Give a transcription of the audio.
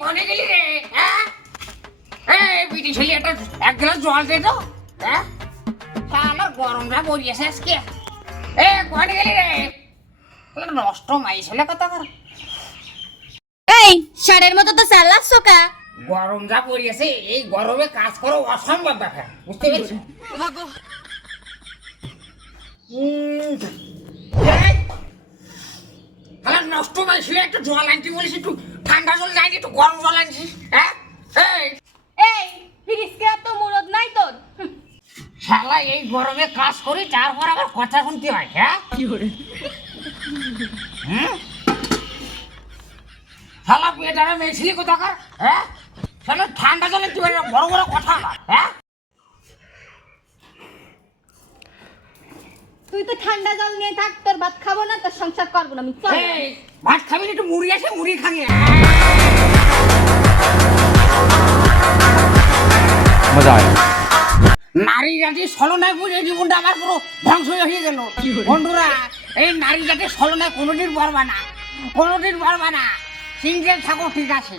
কোনে গেলি রে? বিটি ছেলে এক গ্লাস জল দে তো। আমার গরমটা পড়িয়েছে আজকে। কোনে গেলি রে? নষ্ট মাই ছেলে কথা কর। এই ষাঁড়ের মতো তো চালাচ্ছ কা? গরম যা পড়িয়েছে এই গরমে কাজ করো অসম্ভব ব্যাপার, বুঝতে পেরেছি? নষ্ট মাই ছেলে একটু জল আনছি বলিস, একটু ঠান্ডা জল যায়নি, একটু গরম জল আনছিস। এই ফ্রিজকে তো মুরদ নাই তোর। শালা এই গরমে কাজ করি তারপর আবার কথা শুনতে হয়। শালা পেটারে মেয়েছিলি কোথাকার? শালা ঠান্ডা জলে তুই বড় বড় কথা বল। তুই তো ঠান্ডা জল নিয়ে থাক, তোর ভাত খাবো না, তোর সংসার করবো না আমি। চল ভাত খাবি না, একটু মুড়ি আছে মুড়ি খাবি। মজা হয়। নারী জাতির ছলনায় বুঝে জীবনটা আমার পুরো ধ্বংস হয়ে গেল। বন্ধুরা, এই নারী জাতির ছলনায় কোনোদিন পারবা না, কোনোদিন পারবা না। সিঙ্গেল থাকো, ঠিক আছে?